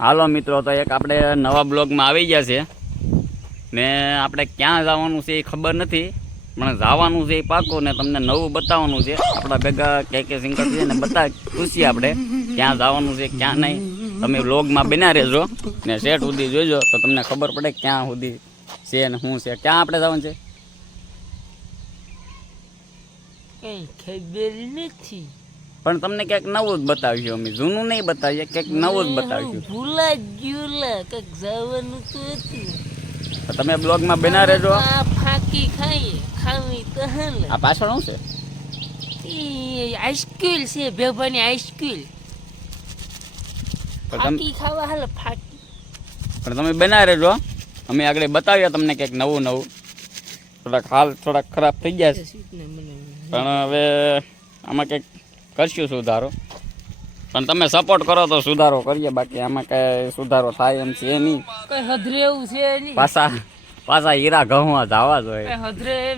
હાલો મિત્રો, તો એક આપણે નવા બ્લોગમાં આવી ગયા છે ને આપણે ક્યાં જવાનું છે એ ખબર નથી, પણ જવાનું છે એ પાકું ને તમને નવું બતાવવાનું છે. આપણા ભેગા કે સિંગર છે ને પૂછીએ આપણે ક્યાં જવાનું છે ક્યાં નહીં. તમે બ્લોગમાં બના રહેજો ને સેટ સુધી જોઈજો તો તમને ખબર પડે ક્યાં સુધી છે ને શું છે. ક્યાં આપણે જવાનું છે કઈ ખબર નથી, પણ તમને ક્યાંક નવું જ બતાવ્યું. અમે જૂનું નહીં બતાવીએ, ક્યાંક નવું જ બતાવ્યું. ભૂલા ગયુલા કઈક જવાનું તો હતું. તો તમે બ્લોગમાં બના રહેજો. આ ફાકી ખાવી તો હાલ. આ પાછળ શું છે? એ આઈસ્ક્રીમ છે, ભેભાની આઈસ્ક્રીમ. ફાકી ખાવા હાલ ફાકી. પણ તમે બના રહેજો, અમે આગળ બતાવ્યા તમને કંઈક નવું નવું. થોડાક ખરાબ થઈ ગયા છે, પણ હવે આમાં કંઈક કરશું સુધારો. પણ તમે સપોર્ટ કરો તો સુધારો કરીએ, બાકી આમાં કઈ સુધારો થાય એમ છે નહીં. કઈ હધરે એવું છે નહીં. પાછા હીરા ઘઉંવા જવા જોઈએ,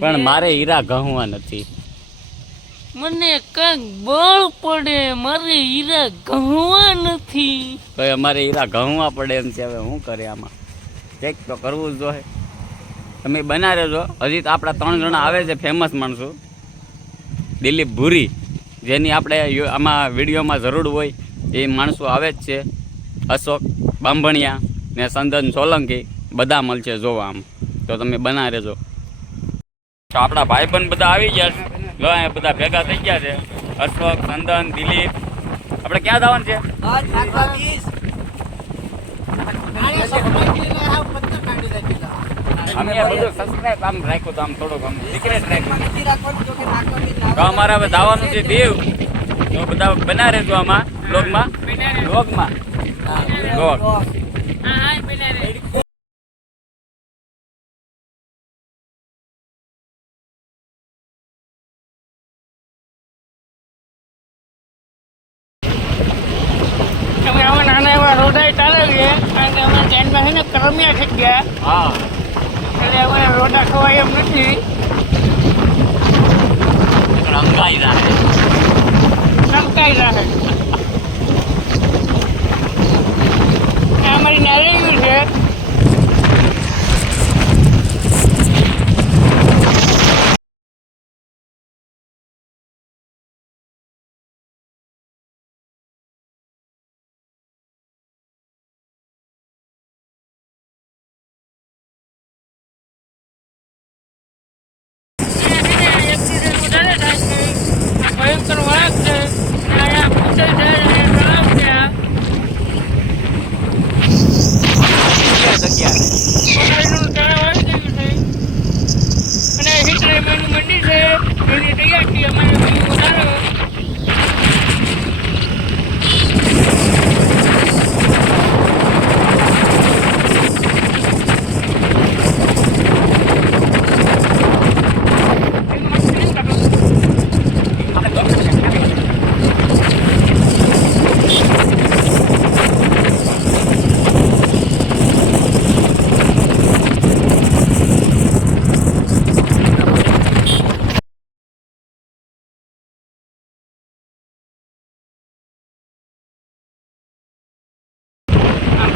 પણ મારે હીરા ઘઉંવા નથી. મને કંઈક બળ પડે, મારે હીરા ઘઉંવા નથી. તો અમારે હીરા ઘઉંવા પડે એમ છે. હવે શું કરે આમાં, કંઈક તો કરવું જ જોઈએ. તમે બના રહેજો. હજી તો આપણા 3 જણા આવે છે ફેમસ માણસો. દિલીપ ભૂરી, જેની આપણે આમાં વિડીયોમાં જરૂર હોય એ માણસો આવે જ છે. અશોક બાંભણિયા ને સંદન સોલંકી બધા મળશે જોવા આમ. તો તમે બના રહેજો. તો આપણા ભાઈબંધ બધા આવી ગયા છે, જો અહીંયા બધા ભેગા થઈ ગયા છે. અશોક, સંદન, દિલીપ. આપણે ક્યાં જવાનું છે? અમે બધું સબસ્ક્રાઇબ આમ રાખ્યું તો આમ થોડુંક આમ સિક્રેટ રાખ્યું. તો અમારે હવે જવાનું છે દીવ. તો બધા બના રહેજો આમાં બ્લોગમાં. નાના એવા રોડા ચાલાવીએ, કારણ કે અમે ટ્રેનમાં છે ને કરમિયા થઈ ગયા. હા, એટલે અમે રોડા ખવાય એમ નથી. રંગાઈ જાય, ચમકાઈ રહે. અમારી નારેલી છે. ભયંકર વળાંક છે. અહીંયા પૂછે છે અને તળાવ છે. પોતાનું તળાવ આવી ગયું છે અને હિતરાઈમાનું મંદિર છે. એની તૈયારી અમારે બધું વધારે.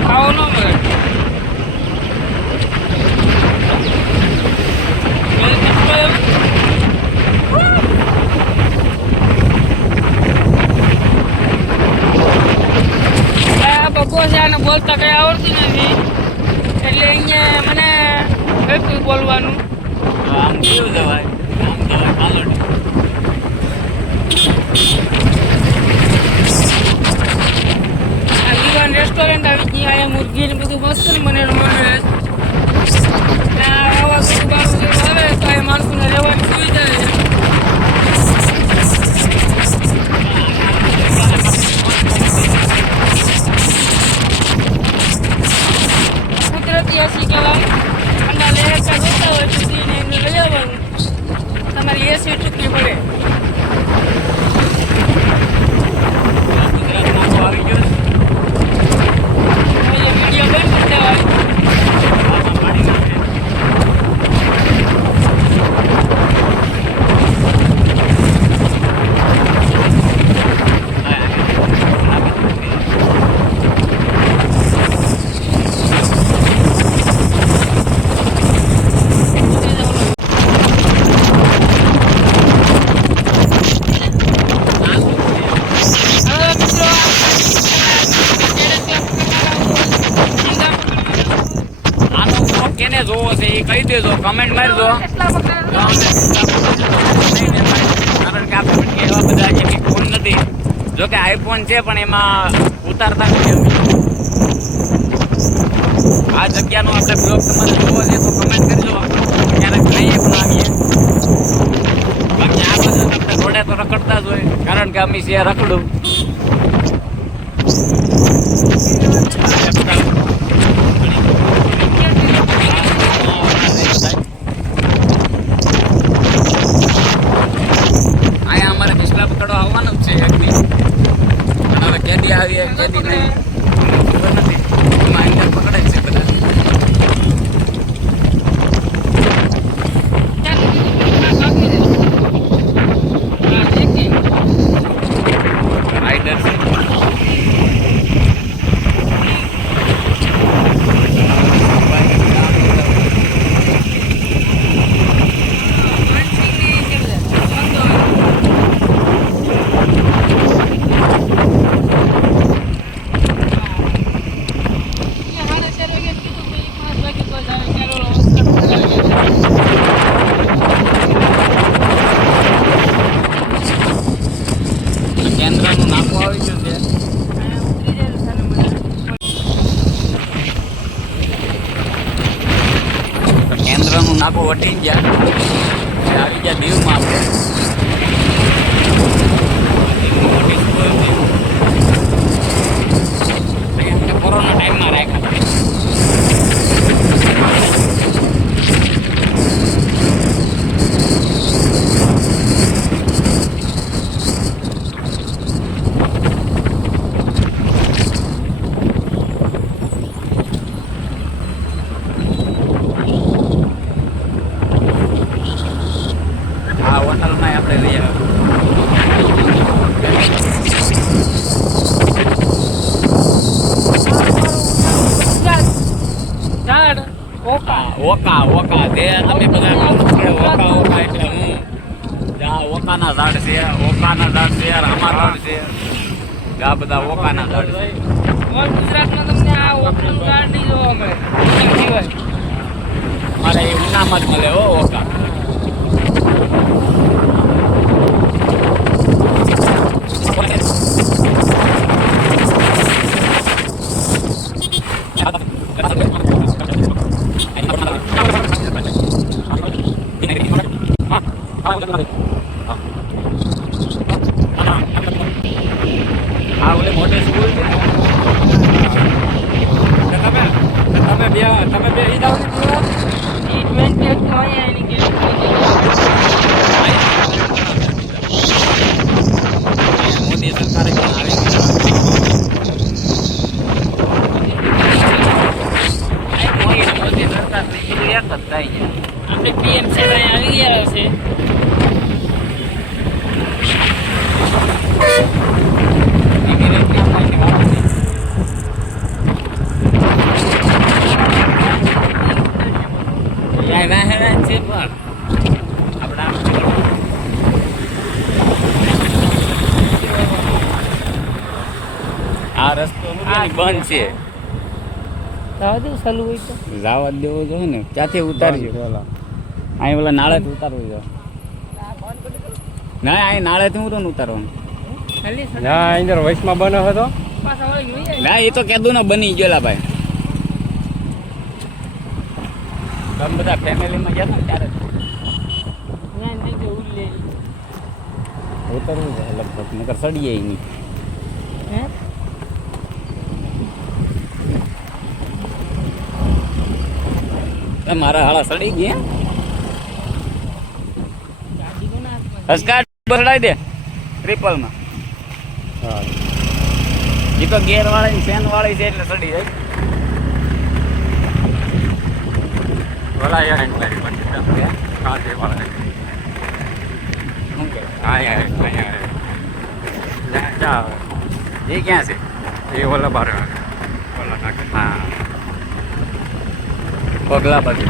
ખાવો ન મળે. બગો છે, આને બોલતા કઈ આવડતું નથી, એટલે અહીંયા મને એટલું બોલવાનું. આમ કેવું જવાય? આમ જવાય પાલડ. આ દીવાન રેસ્ટોરન્ટ આવી ગઈ. અહીંયા મુરગી ને બધું મસ્ત બનેલું મળે. આવા બધું બારું જેવું આવે તો એ માણસોને રહેવાની સુવિધા છે. કુદરતી એસી કહેવાય. ઠંડા લહેરતા જોતા હોય તો એને લઈ આવવાનું. તમારી એસી છે એ કહી દેજો, કમેન્ટ મારજો. કેટલા બકરા કારણ કે આપણે પણ એવા બધા છે કે ફોન નથી, જો કે આઈફોન છે પણ એમાં ઉતારતા નથી અમે. આ જગ્યાનો આપણે બ્લોગ તમારે જોવો છે તો કમેન્ટ કરજો, ક્યારેક નહીં પણ આવીએ. બાકી આ બધું આપણે રોડે તો રખડતા જ હોય, કારણ કે અમે છે રખડું. અહીંયા અમારે પિછલા પકડો આવવાનું જ છે એક દી. પણ હવે કેદી આવીએ કેદી નહીં ખબર નથી. એમાં અંદર પકડાય છે બધા. રાઈડર છે. કેન્દ્રનું નાખું આવી ગયું છે. તો કેન્દ્રનું નાખું વટી ગયા, હવે આવી ગયા દીવમાં આપણે. દીવમાં મોટી સ્કૂલ છે. અહીંયા કોરોના ટાઈમમાં રાખ્યા. આ હોટલમાં આપણે લઈ ઝાડ ઓકા ઓકા ઓકા જે તમે બધા કહો છો કે ઓકા ઓકા એટલે હું આ ઓકાના ઝાડ છે, ઓકાના ઝાડ છે, રામા ઝાડ છે, આ બધા ઓકાના ઝાડ છે. ગુજરાતમાં તમને આ ઓકાનું ઝાડ નહીં જોવા મળે સિવાય. મારે એ ઉનામાં જ મળે હો ઓકા. આ ઓલે મોટી સ્કૂલ છે ને. તમે બે ઈ જાવ E20 તો અહીંયા એની ગેમ મોદી સરકારે ક્યાં આવી ગઈ. મોદી સરકાર ની બીજું એક જ થાય છે. આપણે પીએમ સાહેબ અહીંયા આવી ગયા છે. બીજી રીતે ક્યાં થાય છે વાત નથી. અહીંયા વાહેરા છે પણ આપણા આ રસ્તો બંધ છે. જવા દે ચાલુ હોય તો જવા દેવો જોઈએ ને, ક્યાંથી ઉતારજો. અહીં ઓલા નાળેથી ઉતારવું જોઈએ. ના અહીં નાળેથી હું તો ઉતારવાનું. ખાલી ના અંદર વૈશમાં બનો હતો. પાછા વળી જોઈ જાય. ના એ તો કીધું ને બની ગયેલા ભાઈ. તમે બધા ફેમિલીમાં ગયા હતા ને ત્યારે ત્યાં નહીં કે ઉલ્લે ઉતરવું છે લગભગ, નકર સડીએ નહીં. હે મારા હાળા સડી ગયા. ગાડી કોના હાથમાં હસકાટ બસડાઈ દે ટ્રિપલમાં. હા એ તો ગેર વાળી ફેન વાળી છે એટલે સડી જાય. ભલા યાર ઇન્ક્વાયરી પણ હા તે વાળા શું કે હા યાર જા એ ક્યાં છે? એ ઓલા બાર ઓલા નાખે હા પગલા બાજુ.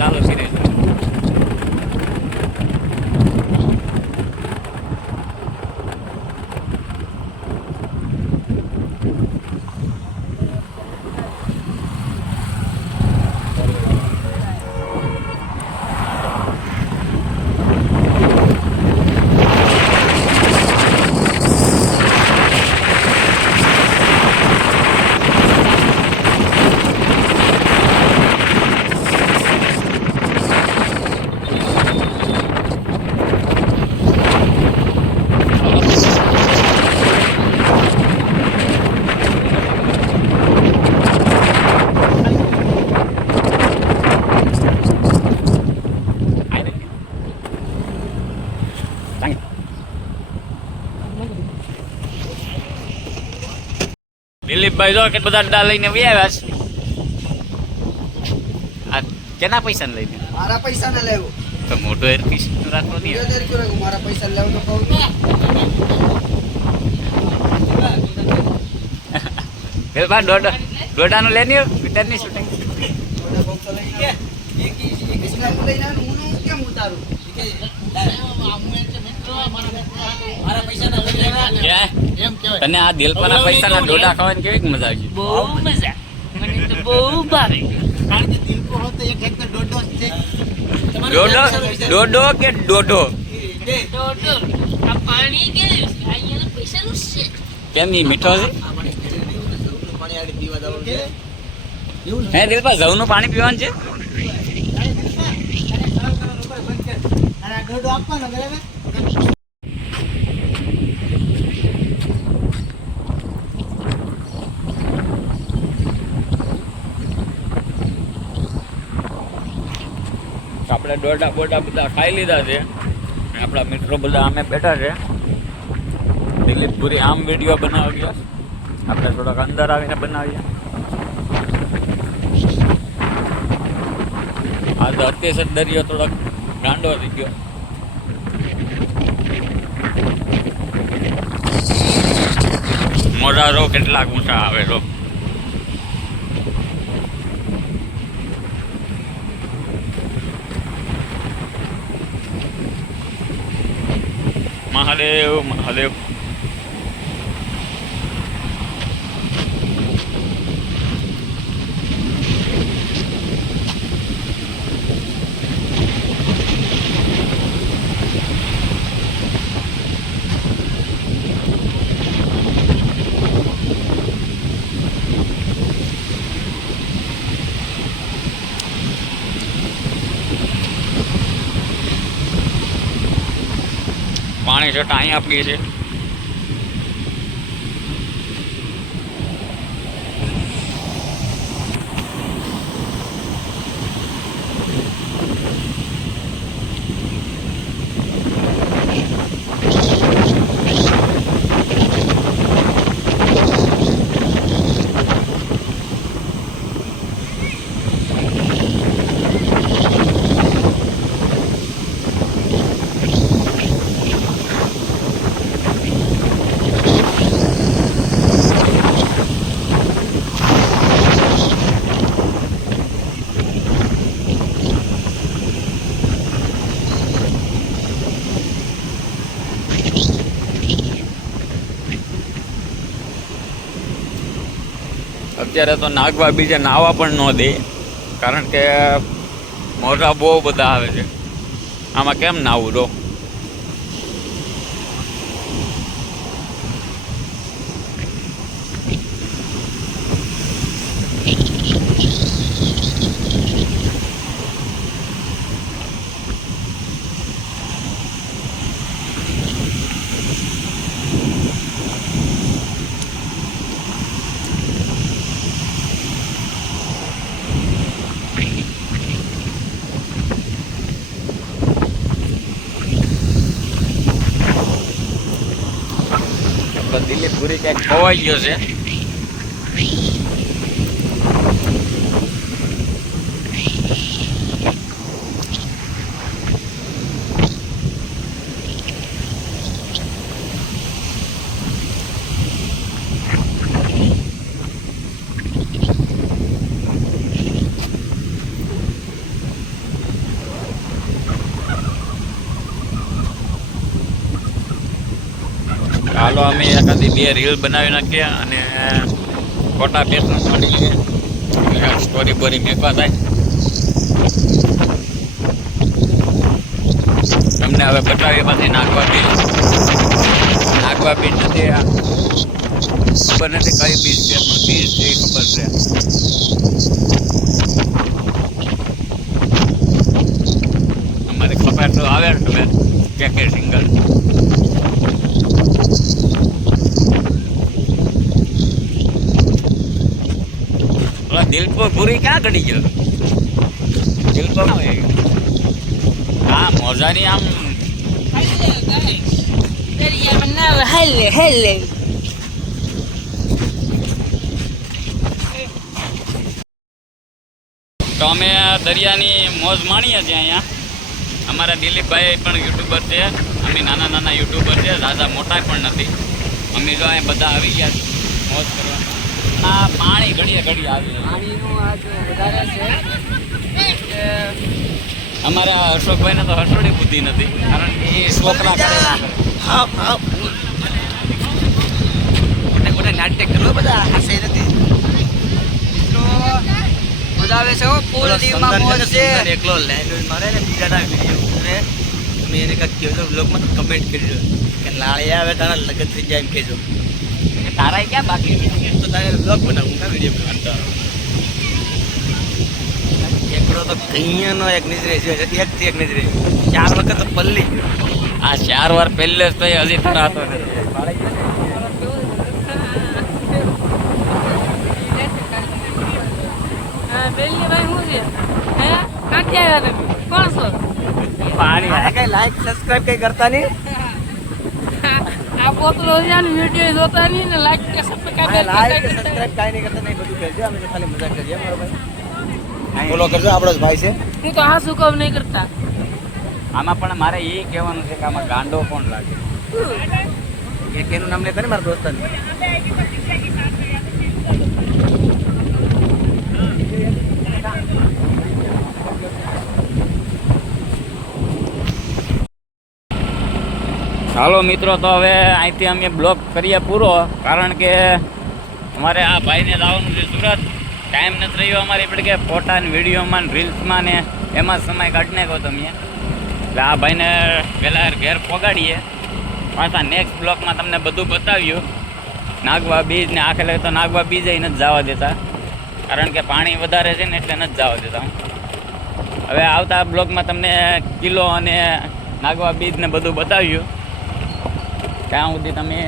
ચાલુ સિરીઝ. દિલીપભાઈ જો કે બધા અડ્ડા લઈને આવ્યા છે. આ કેના પૈસા લઈને? મારા પૈસા ના લેવો તો મોટો એરપીસ રાખવો નહીં. મારા પૈસા લેવો તો કહું છું. દિલીપભાઈ દોડાનું લેની વિટારની શૂટિંગ. મને બહુ તો લઈને આવ. એક ઇસ્લામ લઈને આવ, હું કેમ ઉતારું? મારા પૈસા ના લઈ લેવા. એમ કહેવાય. તને આ દિલપાના પૈસાના દોડા ખાવાની કેવી મજા આવી? બહુ મજા. મને તો બહુ ભાવે. કારણ કે દિલકો હોત તો એક તો દોડો જ છે. દોડો કે દોઢો? દોઢો. આ પાણી કેવું છે? અહીંયાના પૈસાનું છે. કેમ ઈ મીઠો છે? પાણી આડી પીવા જવાનું છે. હે દિલપા જવનું પાણી પીવાનું છે? અને આ દોડો આપવાનો બરાબર. આપણે દોડા બોડા બધા ખાઈ લીધા છે. આપણા મિત્રો બધા આમે બેઠા છે. દિલીપ પૂરી આમ વિડીયો બનાવી ગયા. આપણે થોડાક અંદર આવીને બનાવીએ. આ તો અતિશય દરિયો થોડોક ગાંડો થઈ ગયો. મોટા રો કેટલાક મોટા આવે રો. મહાદેવ મહાદેવ. પાણી છટા અહીં આપીએ છીએ. અત્યારે તો નાગવા બીજે નાવા પણ ન દે, કારણ કે મોજા બહુ બધા આવે છે. આમાં કેમ નાવું રો? દિલ્હી પૂરી ક્યાંક ખોવાઈ ગયો છે. તો અમે એકાદી 2 રીલ બનાવી નાખીએ અને ફોટા બેસવા માંડી લઈએ સ્ટોરી બોરી મેકવા થાય. તમને હવે બતાવીએ પછી નાગવા બીચ નથી ખબર નથી કઈ બીચ છે પણ બીચ છે એ ખબર છે. અમારે ખબર તો આવે ને તમે કે સિંગલ દિલપુર પૂરી ક્યાં ઘડી ગયો દિલપુર હા મોજાની આમ તો અમે દરિયાની મોજ માણીએ છીએ અહીંયા. અમારા દિલીપભાઈ પણ યુટ્યુબર છે. અમે નાના યુટ્યુબર છે, દાદા મોટા પણ નથી. અમે જો અહીંયા બધા આવી ગયા છે મોજ કરવા. આ પાણી ઘડીએ આવી પાણીનું આજ વધારે છે અમારા અશોકભાઈને તો હસોડી બુદ્ધિ નથી કારણ કે એ છોકરા કરે મોટે નાટ્ય કરો બધા હસે નથી મિત્રો મજા આવે છે હો ફૂલ દીવમાં મોજ છે એકલો લેન્ડ મારે ને બીજાના વિડિયો ને તમે એને કાક કહો તો બ્લોગમાં કમેન્ટ કરજો કે લાળિયા આવે તારા લગન થઈ જાય એમ કહેજો. તારા ક્યાં બાકી તો તારે બ્લોગ બનાવું ના વિડિયો બનાવતો એકડો તો કઈયાનો એક નીચરે છે એકથી એક નીચરે 4 વખત તો પલ્લી આ 4 વાર પહેલે જ તો એ હજી થરાતો નથી. પાણી કઈ લાઈક સબસ્ક્રાઇબ કઈ કરતા નહીં આ પોતલો છે ને વિડિયો જોતા નહીં ને લાઈક કે સબસ્ક્રાઇબ લાઈક સબસ્ક્રાઇબ કાઈ નહીં કરતા નહીં બધું કરજો અમે તો ખાલી મજાક કરીએ મારો ભાઈ ફોલો કરજો આપણો જ ભાઈ છે હું તો આ શું કામ નહીં કરતા. આમાં પણ મારે એ કહેવાનું છે કે આમાં ગાંડો કોણ લાગે. એક એનું નામ લે કરે મારા દોસ્તાનું હાલો મિત્રો, તો હવે અહીંથી અમે બ્લોગ કરીએ પૂરો, કારણ કે અમારે આ ભાઈને લાવવાનું છે સુરત. ટાઈમ નથી રહ્યો અમારે એટલે કે ફોટા ને વિડીયોમાં ને રીલ્સમાં ને એમાં સમય કાઢી નાખ્યો તમે. એટલે આ ભાઈને પહેલાં ઘેર પગાડીએ, પાછા નેક્સ્ટ બ્લોગમાં તમને બધું બતાવ્યું. નાગવા બીજ ને આખે તો નાગવા બીજે નથી જવા દેતા, કારણ કે પાણી વધારે છે ને એટલે નથી જવા દેતા. હવે આવતા બ્લોગમાં તમને કિલ્લો અને નાગવા બીજ ને બધું બતાવ્યું. ત્યાં સુધી તમે